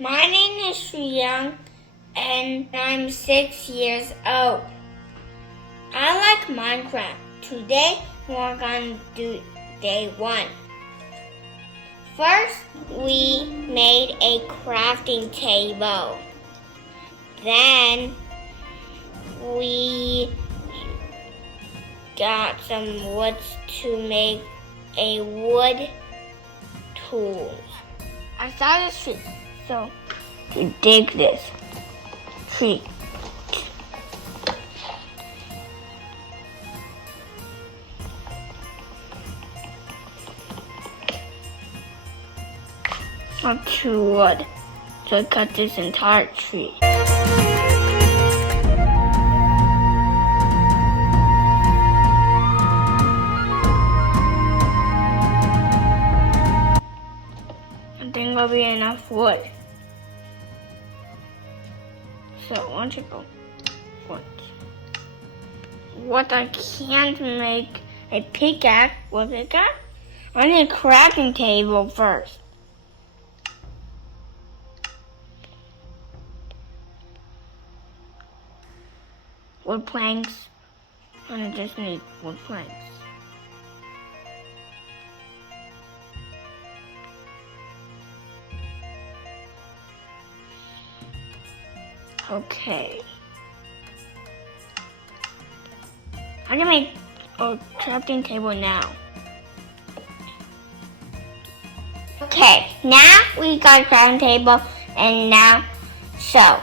My name is Shuyang and I'm 6 years old. I like Minecraft. Today we're going to do day 1. First, we made a crafting table. Then we got some wood to make a wood tool. I saw this tree, so to dig this tree. Not too wood to cut this entire tree. I think will be enough wood. So I want to go once. What I can't make a pickaxe with a pickaxe? I need a crafting table first. Wood planks, and I just need wood planks. Okay. I can make a crafting table now. Okay, now we got a crafting table, and now, so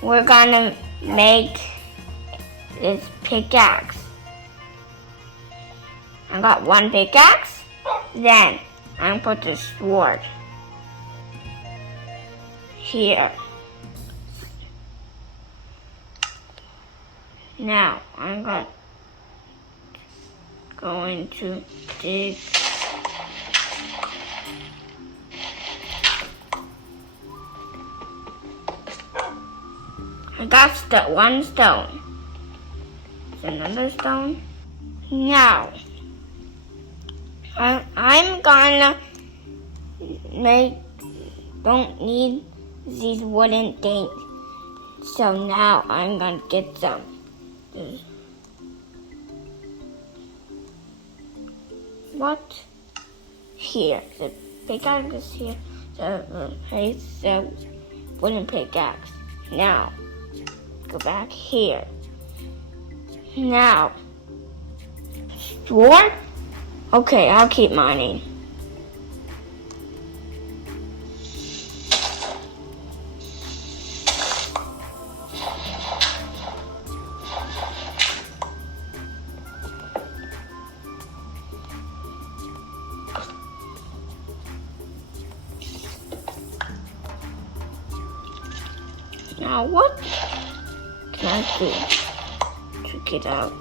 we're gonna make this pickaxe. I got one pickaxe, then I'm gonna put the sword here. Now I'm going to dig. I got one stone. Another stone. Now I'm gonna don't need these wooden things. So now I'm gonna get some. What? Here. The pickaxe is here. The wooden pickaxe. Now go back here. Now, sword? Okay, I'll keep mining. Now, what can I do to get out?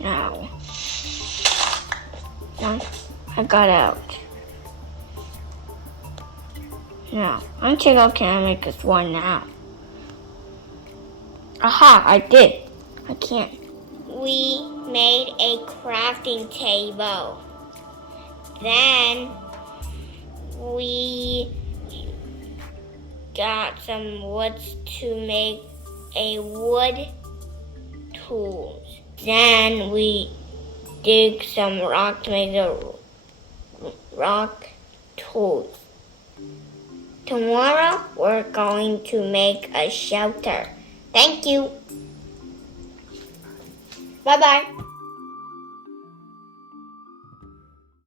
Now I got out. Now, I'm checking out, can I make this one now? Aha, I did. I can't. We made a crafting table. Then we got some wood to make a wood tool. Then we dig some rock to make a rock tools. Tomorrow we're going to make a shelter. Thank you. Bye-bye.